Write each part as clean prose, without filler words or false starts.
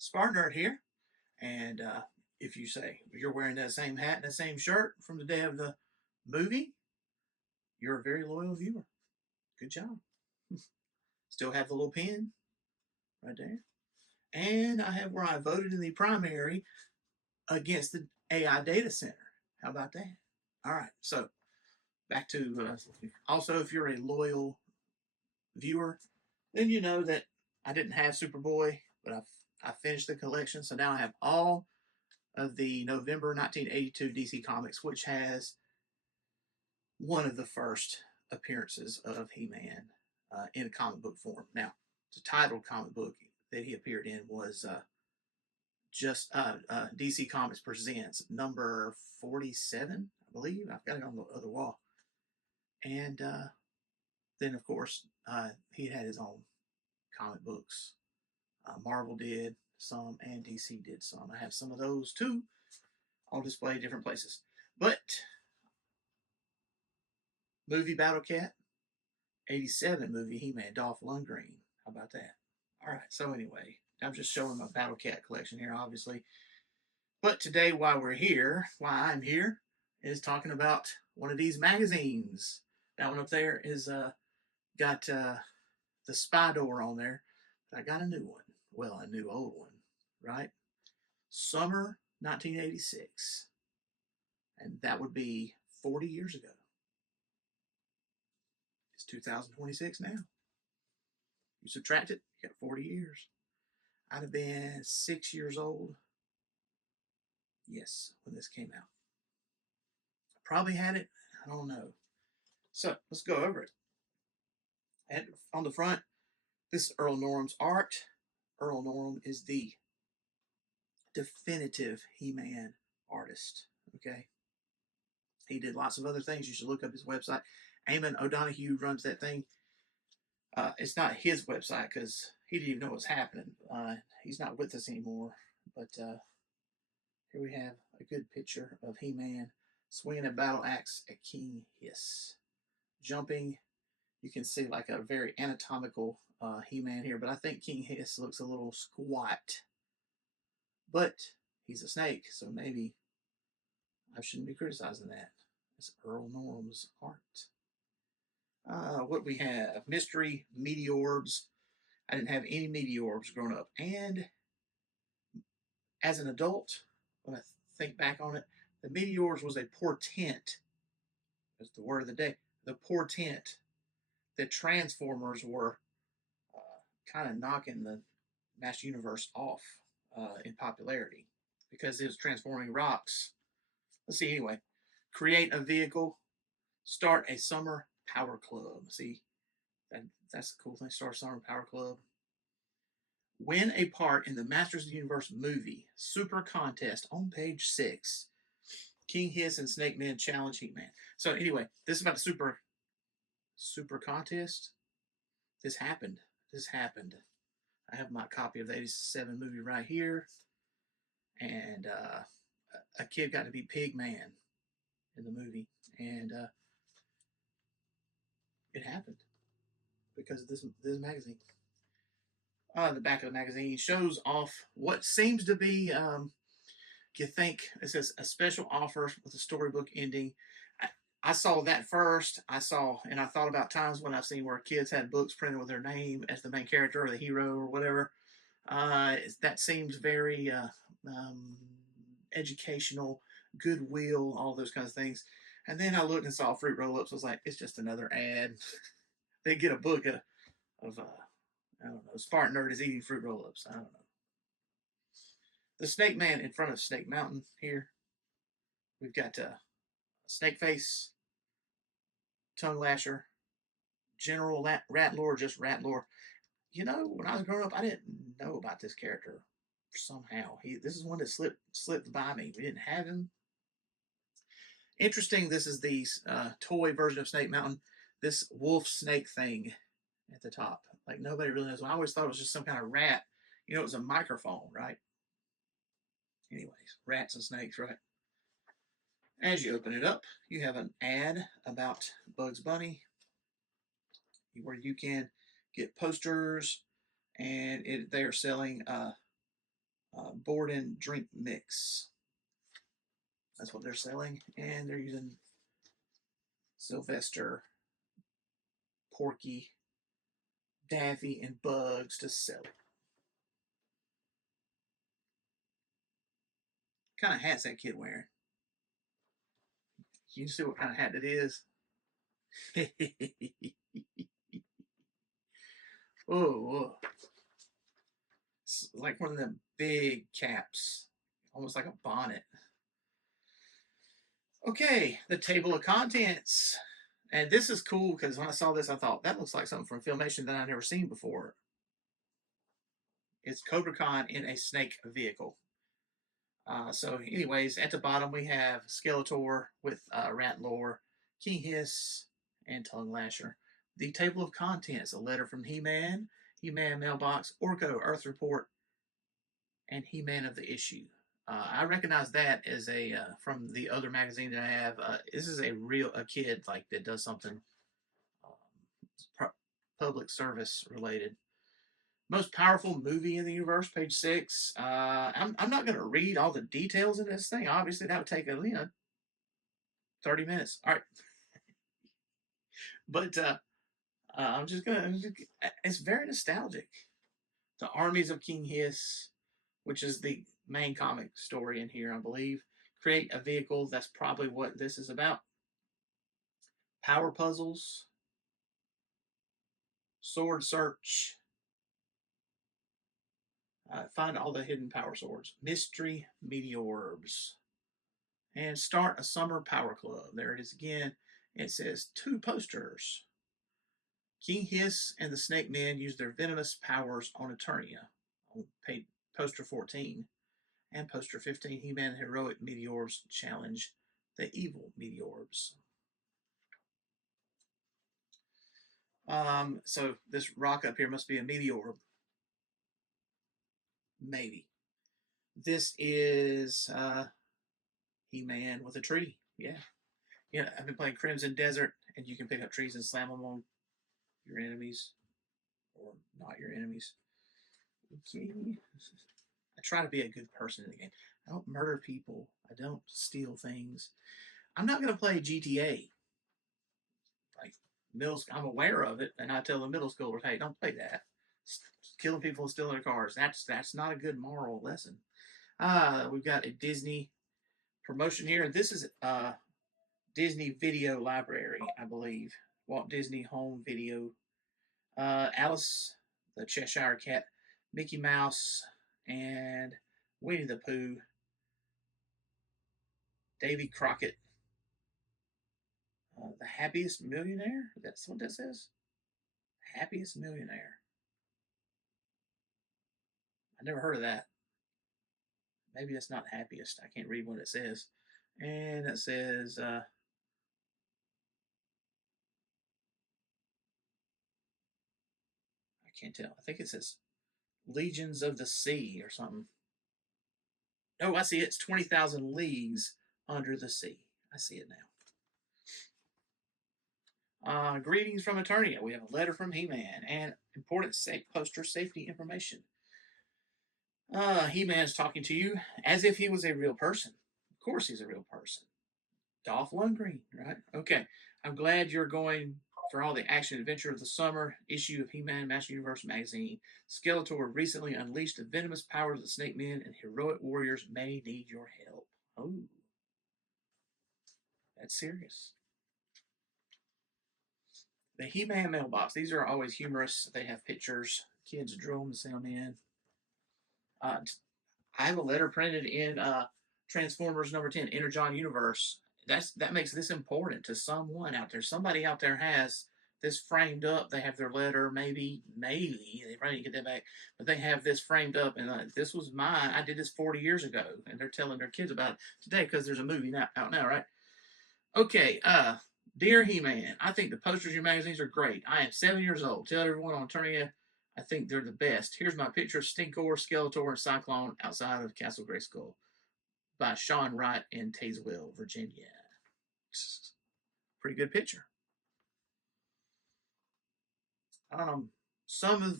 SpartanNerd here, and if you say you're wearing that same hat and the same shirt from the day of the movie, you're a very loyal viewer. Good job. Still have the little pin right there, and I have where I voted in the primary against the AI data center. How about that? All right, so back to also, if you're a loyal viewer, then you know that I didn't have Superboy, but I finished the collection, so now I have all of the November 1982 DC Comics, which has one of the first appearances of He-Man in comic book form. Now, the titled comic book that he appeared in was just DC Comics Presents number 47, I believe. I've got it on the other wall. And then, of course, he had his own comic books. Marvel did some, and DC did some. I have some of those too, on display at different places. But movie Battle Cat, 87 movie He-Man, Dolph Lundgren. How about that? All right, so anyway, I'm just showing my Battle Cat collection here, obviously. But today, why I'm here, is talking about one of these magazines. That one up there is got the Spy Door on there. But I got a new one. Well, a new old one, right? Summer 1986. And that would be 40 years ago. It's 2026 now. You subtract it, you got 40 years. I'd have been 6 years old. Yes, when this came out. I probably had it, I don't know. So let's go over it. And on the front, this is Earl Norm's art. Earl Norm is the definitive He-Man artist. Okay. He did lots of other things. You should look up his website. Eamon O'Donoghue runs that thing. It's not his website because he didn't even know what was happening. He's not with us anymore. But here we have a good picture of He-Man swinging a battle axe at King Hiss. Jumping. You can see like a very anatomical He-Man here. But I think King Hiss looks a little squat. But he's a snake, so maybe I shouldn't be criticizing that. It's Earl Norm's art. What we have? Mystery Meteorbs. I didn't have any Meteorbs growing up. And as an adult, when I think back on it, the Meteors was a portent. That's the word of the day. The portent that Transformers were kind of knocking the Master Universe off in popularity because it was transforming rocks. Let's see, anyway. Create a vehicle. Start a summer power club. See, that's the cool thing. Start a summer power club. Win a part in the Masters of the Universe movie Super Contest on page 6. King Hiss and Snake Man challenge He-Man. So anyway, this is about the Super Contest. This happened. I have my copy of the 87 movie right here. And a kid got to be Pig Man in the movie. And it happened because of this magazine. The back of the magazine shows off what seems to be, you think, it says a special offer with a storybook ending. I saw that first. I thought about times when I've seen where kids had books printed with their name as the main character or the hero or whatever. That seems very educational, goodwill, all those kinds of things. And then I looked and saw fruit roll-ups. I was like, it's just another ad. They get a book of I don't know, SpartanNerd is eating fruit roll-ups. I don't know. The Snake Man in front of Snake Mountain here. We've got Snake Face, Tongue Lasher, General Ratlore, just Ratlore. You know, when I was growing up, I didn't know about this character somehow. This is one that slipped by me. We didn't have him. Interesting, this is the toy version of Snake Mountain. This wolf snake thing at the top. Like, nobody really knows. I always thought it was just some kind of rat. You know, it was a microphone, right? Anyways, rats and snakes, right? As you open it up, you have an ad about Bugs Bunny where you can get posters, and they are selling board and drink mix. That's what they're selling, and they're using Sylvester, Porky, Daffy, and Bugs to sell it. What kind of hat's that kid wearing? Can you see what kind of hat it is? Oh, it's like one of them big caps, almost like a bonnet. Okay, the table of contents. And this is cool because when I saw this, I thought that looks like something from Filmation that I've never seen before. It's Cobra Khan in a snake vehicle. So, anyways, at the bottom we have Skeletor with Ratlore, King Hiss, and Tongue Lasher. The table of contents: a letter from He-Man, He-Man mailbox, Orko Earth Report, and He-Man of the issue. I recognize that as a from the other magazine that I have. This is a kid like that does something public service related. Most powerful movie in the universe, page 6. I'm not going to read all the details in this thing. Obviously, that would take 30 minutes. All right, but I'm just gonna. It's very nostalgic. The armies of King Hiss, which is the main comic story in here, I believe. Create a vehicle. That's probably what this is about. Power puzzles. Sword search. Find all the hidden power swords. Mystery meteorbs. And start a summer power club. There it is again. It says 2 posters. King Hiss and the Snake Men use their venomous powers on Eternia. On poster 14. And poster 15, He-Man and Heroic Meteors challenge the evil Meteorbs. So this rock up here must be a Meteorb. Maybe. This is He-Man with a tree. Yeah. Yeah, I've been playing Crimson Desert, and you can pick up trees and slam them on your enemies. Or not your enemies. Okay. I try to be a good person in the game. I don't murder people. I don't steal things. I'm not going to play GTA. Like I'm aware of it, and I tell the middle schoolers, "Hey, don't play that. Killing people and stealing their cars. That's not a good moral lesson." We've got a Disney promotion here, and this is Disney Video Library, I believe. Walt Disney Home Video. Alice, the Cheshire Cat, Mickey Mouse, and Winnie the Pooh. Davy Crockett, the Happiest Millionaire. That's what that says. Happiest Millionaire. I never heard of that. Maybe that's not happiest. I can't read what it says. And it says I can't tell. I think it says Legions of the Sea or something. Oh, I see. It's 20,000 Leagues Under the Sea. I see it now. Greetings from Eternia. We have a letter from He-Man and important poster safety information. He-Man's talking to you as if he was a real person. Of course he's a real person. Dolph Lundgren, right? Okay. I'm glad you're going for all the action adventure of the summer issue of He-Man Master Universe magazine. Skeletor recently unleashed the venomous powers of the Snake Men, and heroic warriors may need your help. Oh. That's serious. The He-Man mailbox. These are always humorous. They have pictures. Kids draw them and send them in. I have a letter printed in Transformers number 10, Energon Universe. That makes this important to someone out there. Somebody out there has this framed up. They have their letter. Maybe they probably get that back, but they have this framed up. And this was mine. I did this 40 years ago, and they're telling their kids about it today because there's a movie out now, right? Okay. Dear He-Man, I think the posters in your magazines are great. I am 7 years old. Tell everyone on Eternia I think they're the best. Here's my picture of Stinkor, Skeletor, and Cyclone outside of Castle Grayskull by Sean Wright in Tazewell, Virginia. Pretty good picture. Some of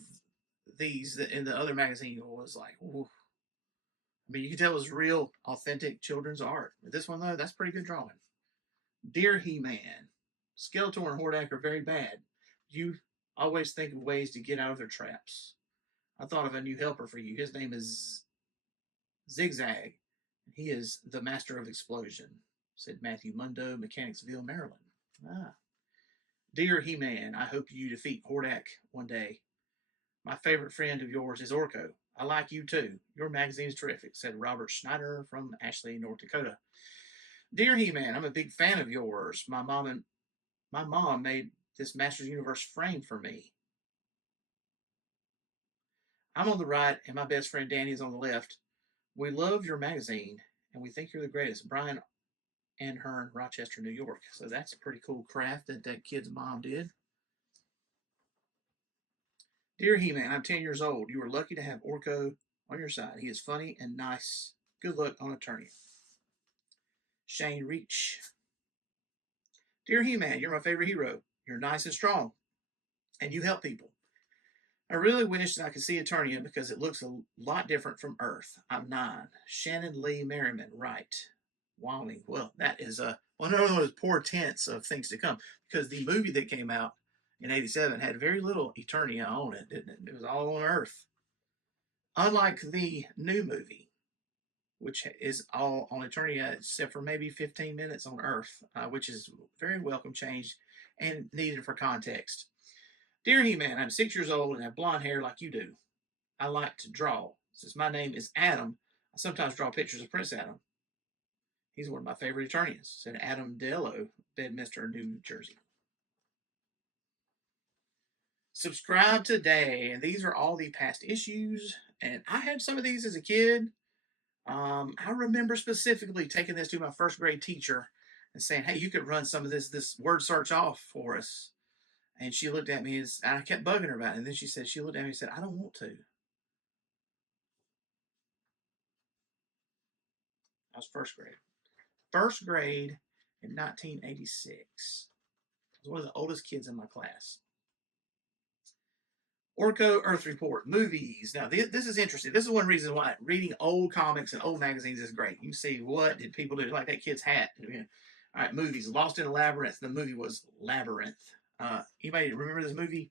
these in the other magazine was like, ooh, I mean, you can tell it's real, authentic children's art. But this one, though, that's pretty good drawing. Dear He-Man, Skeletor and Hordak are very bad. You always think of ways to get out of their traps. I thought of a new helper for you. His name is Zigzag. He is the master of explosion, said Matthew Mundo, Mechanicsville, Maryland. Ah. Dear He-Man, I hope you defeat Hordak one day. My favorite friend of yours is Orko. I like you too. Your magazine is terrific, said Robert Schneider from Ashley, North Dakota. Dear He-Man, I'm a big fan of yours. My mom made this Masters Universe frame for me. I'm on the right, and my best friend Danny is on the left. We love your magazine, and we think you're the greatest. Brian and Hearn, Rochester, New York. So that's a pretty cool craft that that kid's mom did. Dear He-Man, I'm 10 years old. You are lucky to have Orko on your side. He is funny and nice. Good luck on Attorney. Shane Reach. Dear He-Man, you're my favorite hero. You're nice and strong, and you help people. I really wish that I could see Eternia because it looks a lot different from Earth. I'm 9. Shannon Lee Merriman, right. Wyoming. Well, that is one of those poor tense of things to come because the movie that came out in '87 had very little Eternia on it, didn't it? It was all on Earth. Unlike the new movie, which is all on Eternia except for maybe 15 minutes on Earth, which is very welcome change and needed for context. Dear He-Man, I'm 6 years old and have blonde hair like you do. I like to draw. Since my name is Adam, I sometimes draw pictures of Prince Adam. He's one of my favorite Eternians, said Adam Dello, Bedminster, New Jersey. Subscribe today. And these are all the past issues. And I had some of these as a kid. I remember specifically taking this to my first grade teacher and saying, hey, you could run some of this word search off for us. And she looked at me and I kept bugging her about it. And then she looked at me and said, I don't want to. I was first grade. First grade in 1986. I was one of the oldest kids in my class. Orko Earth Report movies. Now this is interesting. This is one reason why reading old comics and old magazines is great. You see what did people do, like that kid's hat. All right, movies. Lost in a Labyrinth. The movie was Labyrinth. Anybody remember this movie?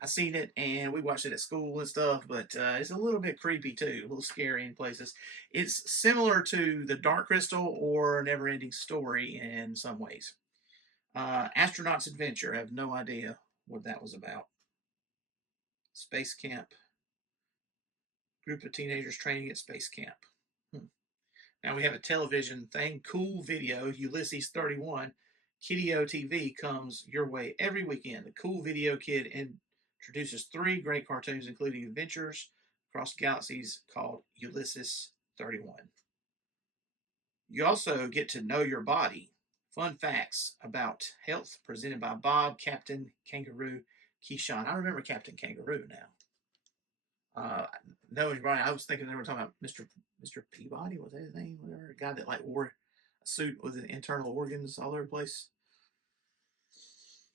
I seen it and we watched it at school and stuff, but it's a little bit creepy too, a little scary in places. It's similar to The Dark Crystal or Never Ending Story in some ways. Astronaut's Adventure. I have no idea what that was about. Space Camp. Group of teenagers training at Space Camp. Now we have a television thing. Cool Video. Ulysses 31. Kiddio TV comes your way every weekend. The Cool Video Kid introduces 3 great cartoons, including adventures across galaxies called Ulysses 31. You also get to know your body. Fun facts about health presented by Bob, Captain Kangaroo, Keyshawn. I remember Captain Kangaroo now. No, Brian, I was thinking they were talking about Mr. Peabody. Was that his name? Whatever. A guy that like wore a suit with internal organs all over the place.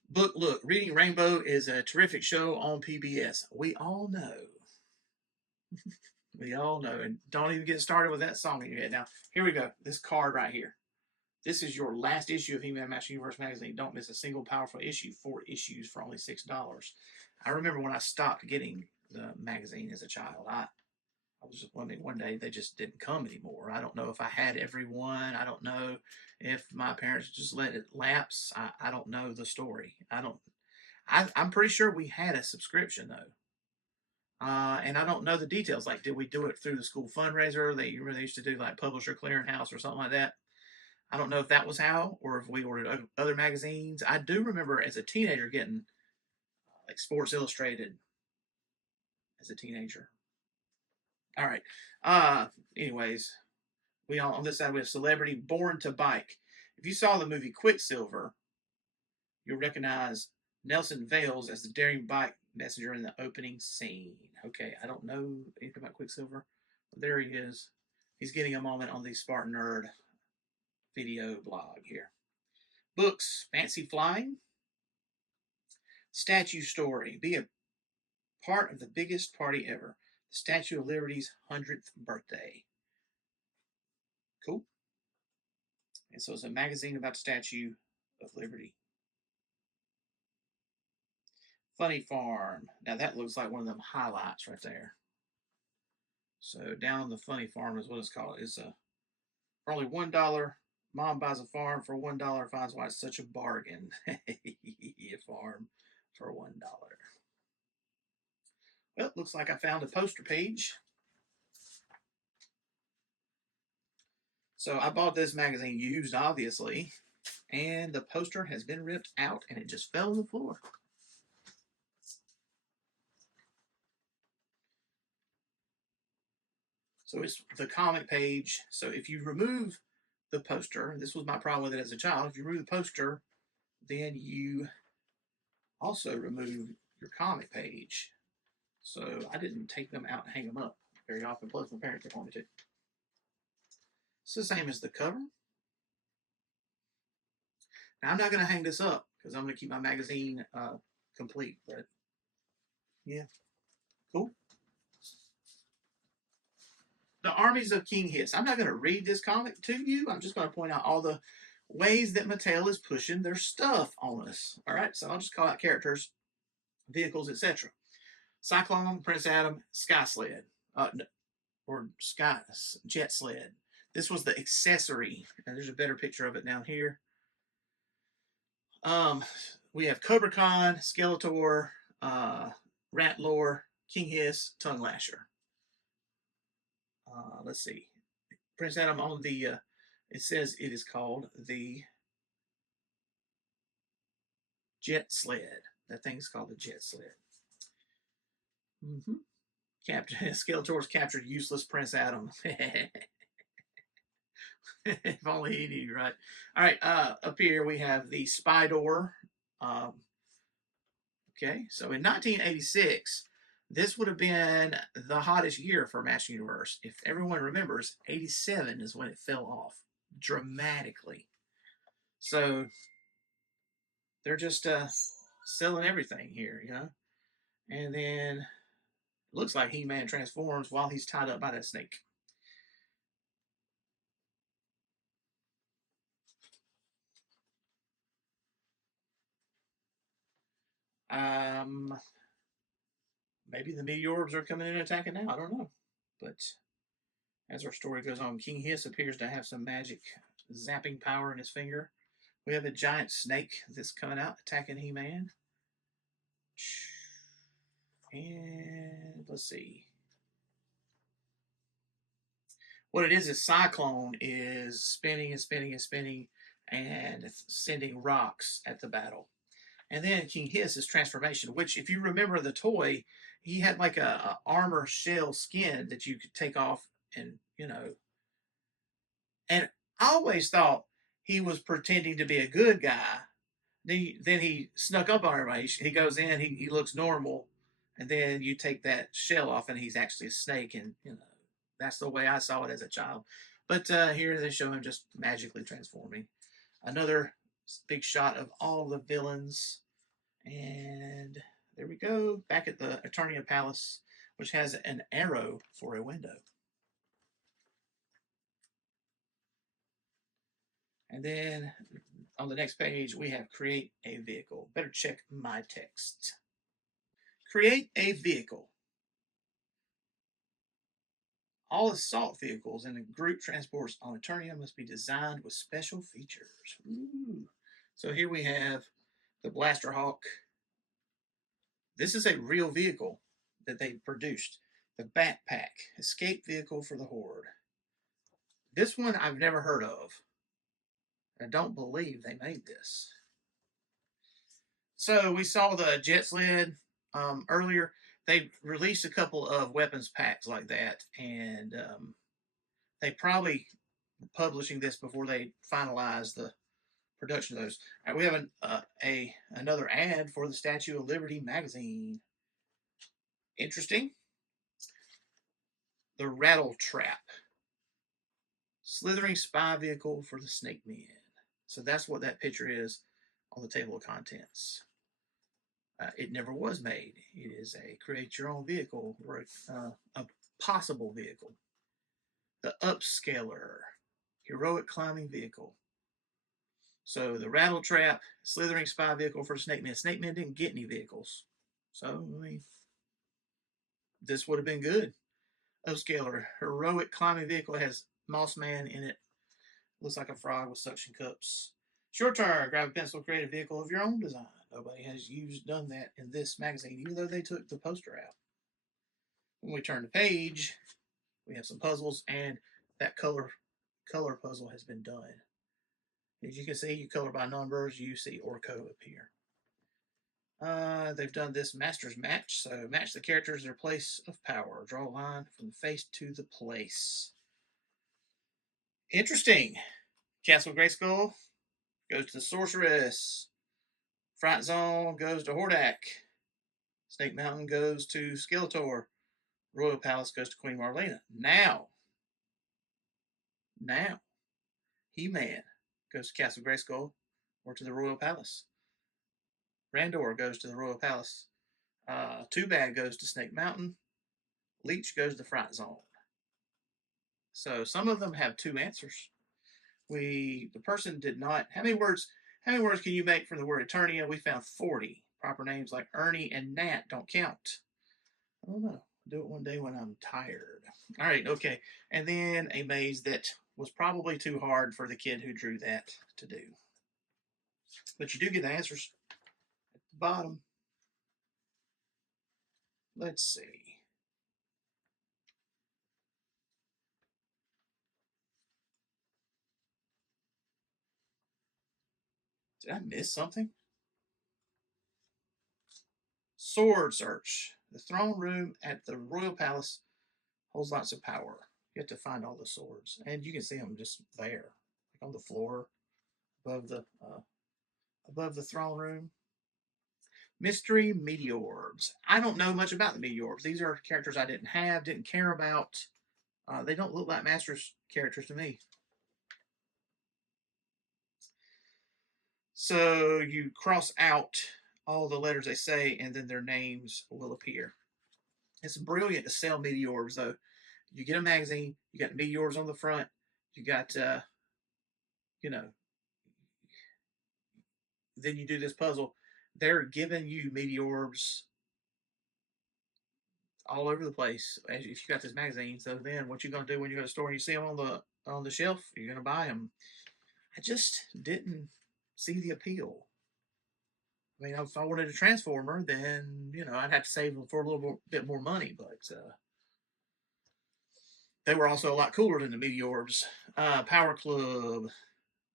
Book Look, Reading Rainbow is a terrific show on PBS. We all know. We all know. And don't even get started with that song in your head. Now, here we go. This card right here. This is your last issue of He-Man Master Universe magazine. Don't miss a single powerful issue. 4 issues for only $6. I remember when I stopped getting the magazine as a child. I was just wondering one day they just didn't come anymore. I don't know if I had every one. I don't know if my parents just let it lapse. I don't know the story. I'm pretty sure we had a subscription though. And I don't know the details. Like, did we do it through the school fundraiser? They used to do like Publisher Clearinghouse or something like that. I don't know if that was how, or if we ordered other magazines. I do remember as a teenager getting like Sports Illustrated as a teenager. All right. Anyways, we all on this side we have Celebrity Born to Bike. If you saw the movie Quicksilver, you'll recognize Nelson Vales as the daring bike messenger in the opening scene. Okay, I don't know anything about Quicksilver, but there he is. He's getting a moment on the SpartanNerd video blog here. Books, Fancy Flying, Statue Story, be a part of the biggest party ever, the Statue of Liberty's 100th birthday. Cool. And so it's a magazine about the Statue of Liberty. Funny Farm. Now that looks like one of them highlights right there. So down on the Funny Farm is what it's called. It's for only $1. Mom buys a farm for $1. Finds why it's such a bargain. A farm for $1. Well, looks like I found a poster page. So I bought this magazine used, obviously, and the poster has been ripped out and it just fell on the floor. So it's the comic page. So if you remove the poster, and this was my problem with it as a child, if you remove the poster, then you also remove your comic page. So I didn't take them out and hang them up very often. Plus, my parents didn't want me to. It's the same as the cover. Now, I'm not going to hang this up because I'm going to keep my magazine complete. But yeah, cool. The Armies of King Hiss. I'm not going to read this comic to you. I'm just going to point out all the ways that Mattel is pushing their stuff on us. All right, so I'll just call out characters, vehicles, etc. Cyclone, Prince Adam, Sky Sled, or Sky Jet Sled. This was the accessory. And there's a better picture of it down here. We have Cobra Khan, Skeletor, Ratlore, King Hiss, Tongue Lasher. Let's see. Prince Adam on the, it says it is called the Jet Sled. That thing's called the Jet Sled. Skeletor's captured useless Prince Adam. If only he knew, right? All right, up here we have the Spy Door. Okay, so in 1986, this would have been the hottest year for Master Universe. If everyone remembers, 87 is when it fell off dramatically. So they're just selling everything here, you know? And then it looks like He-Man transforms while he's tied up by that snake. Maybe the meteorbs are coming in and attacking now. I don't know. But as our story goes on, King Hiss appears to have some magic zapping power in his finger. We have a giant snake that's coming out attacking He-Man. And let's see. What it is Cyclone is spinning and spinning and spinning and sending rocks at the battle. And then King Hiss is transformation, which if you remember the toy, he had like a armor shell skin that you could take off and, you know. And I always thought he was pretending to be a good guy. Then he snuck up on everybody. He goes in, he looks normal, and then you take that shell off and he's actually a snake. And, you know, that's the way I saw it as a child. But here they show him just magically transforming. Another big shot of all the villains. And there we go, back at the Eternia Palace, which has an arrow for a window. And then on the next page, we have create a vehicle. Better check my text. Create a vehicle. All assault vehicles and group transports on Eternia must be designed with special features. Ooh. So here we have the Blaster Hawk. This is a real vehicle that they produced. The Backpack, escape vehicle for the Horde. This one I've never heard of. I don't believe they made this. So we saw the Jet Sled earlier. They released a couple of weapons packs like that, and they probably were publishing this before they finalized the production of those. All right, we have another ad for the Statue of Liberty magazine. Interesting. The Rattle Trap. Slithering spy vehicle for the Snake Man. So that's what that picture is on the table of contents. It never was made. It is a create your own vehicle or a possible vehicle. The Upscaler. heroic climbing vehicle. So the rattle trap, slithering spy vehicle for Snake Man. Snake Man didn't get any vehicles. So, I mean, this would have been good. Upscaler, heroic climbing vehicle has Moss Man in it. Looks like a frog with suction cups. Short turn, grab a pencil, create a vehicle of your own design. Nobody has done that in this magazine, even though they took the poster out. When we turn the page, we have some puzzles, and that color puzzle has been done. As you can see, you color by numbers, you see Orko appear. They've done this master's match, so match the characters their place of power. Draw a line from the face to the place. Interesting. Castle Grayskull goes to the Sorceress. Fright Zone goes to Hordak. Snake Mountain goes to Skeletor. Royal Palace goes to Queen Marlena. Now, He-Man goes to Castle Grayskull or to the Royal Palace. Randor goes to the Royal Palace. Too Bad goes to Snake Mountain. Leech goes to Fright Zone. So some of them have two answers. The person did not. How many words can you make from the word Eternia? We found 40. Proper names like Ernie and Nat don't count. I don't know. I'll do it one day when I'm tired. All right, okay. And then a maze that was probably too hard for the kid who drew that to do. But you do get the answers at the bottom. Let's see. Did I miss something? Sword search. The throne room at the Royal Palace holds lots of power. You have to find all the swords, and you can see them just there, like on the floor above the throne room. Mystery Meteorbs. I don't know much about the Meteorbs. These are characters I didn't care about. They don't look like Masters characters to me. So you cross out all the letters they say, and then their names will appear. It's brilliant to sell Meteorbs, though. You get a magazine, you got Meteorbs on the front, you got, then you do this puzzle. They're giving you Meteorbs all over the place if you got this magazine. So then what you're going to do when you go to the store and you see them on the shelf, you're going to buy them. I just didn't see the appeal. I mean, if I wanted a Transformer, then, I'd have to save them for a little bit more money, but they were also a lot cooler than the Meteorbs. Power Club.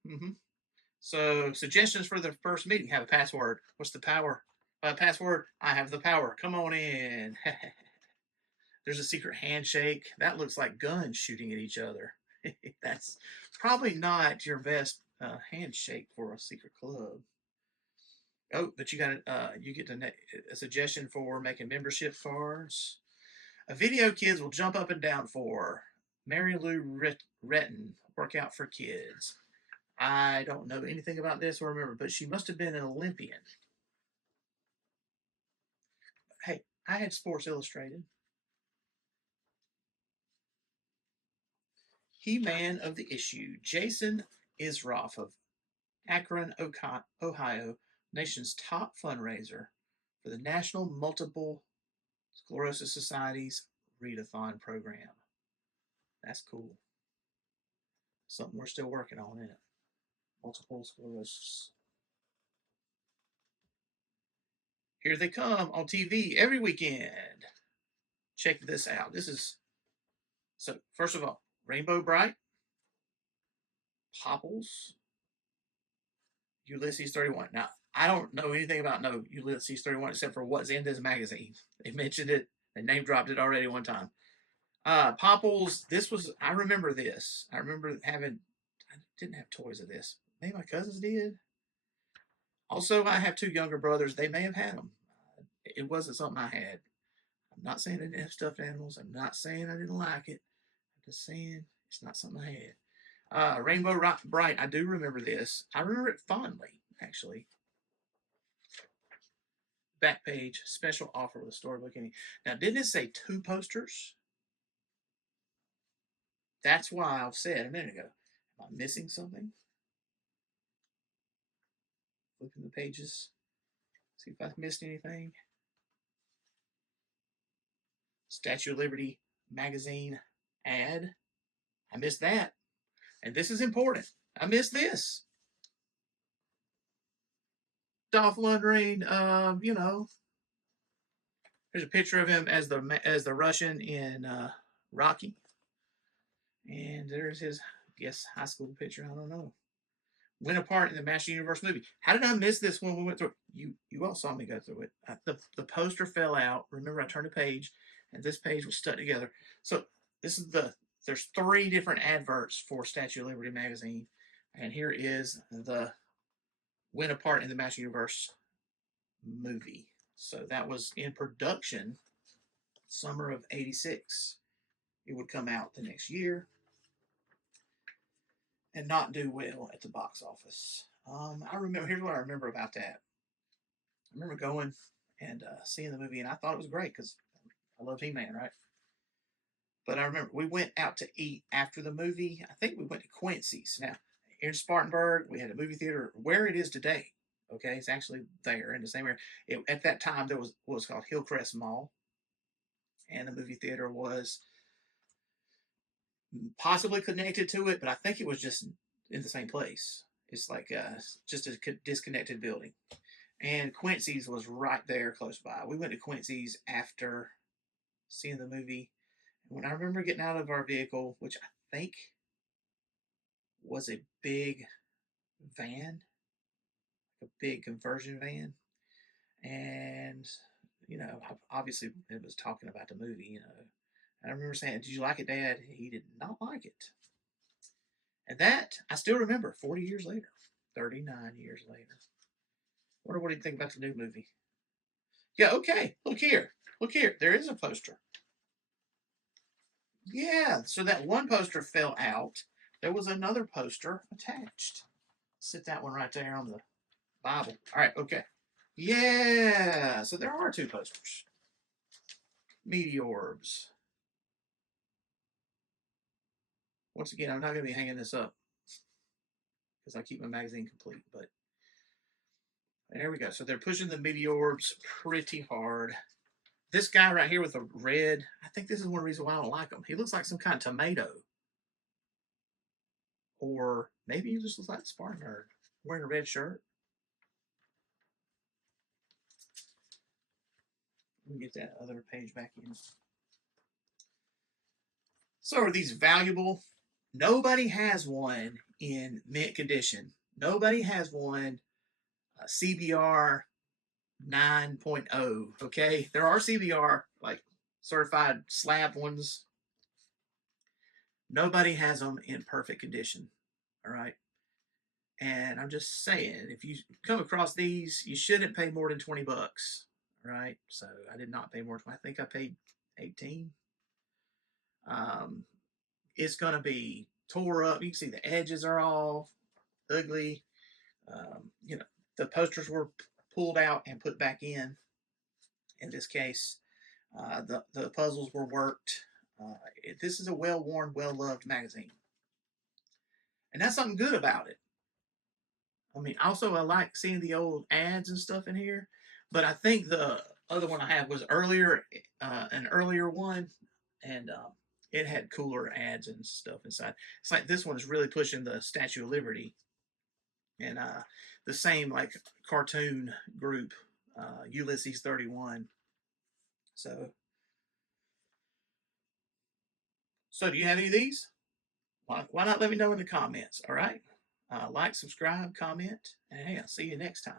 Mm-hmm. So, suggestions for the first meeting. Have a password. What's the power? Password. I have the power. Come on in. There's a secret handshake. That looks like guns shooting at each other. That's probably not your best handshake for a secret club. Oh, but you get a suggestion for making membership cards. A video kids will jump up and down for. Mary Lou Retton, workout for kids. I don't know anything about this or remember, but she must have been an Olympian. Hey, I had Sports Illustrated. He-Man of the Issue, Jason Isroff of Akron, Ohio, nation's top fundraiser for the National Multiple Sclerosis Society's Readathon program. That's cool. Something we're still working on, isn't it? Multiple sclerosis. Here they come on TV every weekend. Check this out. So first of all, Rainbow Bright, Popples, Ulysses 31. Now, I don't know anything about Ulysses 31 except for what's in this magazine. They mentioned it. They name dropped it already one time. Popples, I remember this. I didn't have toys of this. Maybe my cousins did. Also, I have two younger brothers. They may have had them. It wasn't something I had. I'm not saying I didn't have stuffed animals. I'm not saying I didn't like it. I'm just saying it's not something I had. Rainbow Bright, I do remember this. I remember it fondly, actually. Back page, special offer with a storybook. Now, didn't it say 2 posters? That's why I said a minute ago, I'm missing something. Flipping the pages. See if I've missed anything. Statue of Liberty magazine ad. I missed that. And this is important. I missed this. Dolph Lundgren, there's a picture of him as the Russian in Rocky. And there's his, high school picture. I don't know. Went apart in the Master Universe movie. How did I miss this when we went through it? You all saw me go through it. The poster fell out. Remember, I turned a page, and this page was stuck together. So this is there's 3 different adverts for Statue of Liberty magazine, and here is the Went Apart in the Master Universe movie. So that was in production summer of '86. It would come out the next year and not do well at the box office. I remember. Here's what I remember about that. I remember going and seeing the movie, and I thought it was great because I love He-Man, right? But I remember we went out to eat after the movie. I think we went to Quincy's. Now, here in Spartanburg, we had a movie theater where it is today. Okay, it's actually there in the same area. At that time, there was what was called Hillcrest Mall, and the movie theater was possibly connected to it, but I think it was just in the same place. It's like just a disconnected building. And Quincy's was right there close by. We went to Quincy's after seeing the movie. And when I remember getting out of our vehicle, which I think was a big van, a big conversion van, and obviously it was talking about the movie. I remember saying, "Did you like it, Dad?" He did not like it. And that, I still remember 40 years later, 39 years later. What do you think about the new movie? Yeah, okay. Look here. Look here. There is a poster. Yeah, so that one poster fell out. There was another poster attached. Sit that one right there on the Bible. All right, okay. Yeah, so there are 2 posters. Meteorbs. Once again, I'm not going to be hanging this up because I keep my magazine complete, but there we go. So they're pushing the Meteorbs pretty hard. This guy right here with the red, I think this is one reason why I don't like him. He looks like some kind of tomato. Or maybe he just looks like SpartanNerd wearing a red shirt. Let me get that other page back in. So are these valuable? Nobody has one in mint condition. Nobody has one CBR 9.0. Okay, there are CBR like certified slab ones. Nobody has them in perfect condition. All right. And I'm just saying, if you come across these, you shouldn't pay more than $20. Right. So I did not pay more. I think I paid 18. It's going to be tore up. You can see the edges are all ugly. The posters were pulled out and put back in. In this case, the puzzles were worked. This is a well-worn, well-loved magazine. And that's something good about it. I mean, also, I like seeing the old ads and stuff in here. But I think the other one I had was an earlier one. And it had cooler ads and stuff inside. It's like this one is really pushing the Statue of Liberty. And the same, like, cartoon group, Ulysses 31. So do you have any of these? Why not let me know in the comments, all right? Like, subscribe, comment, and hey, I'll see you next time.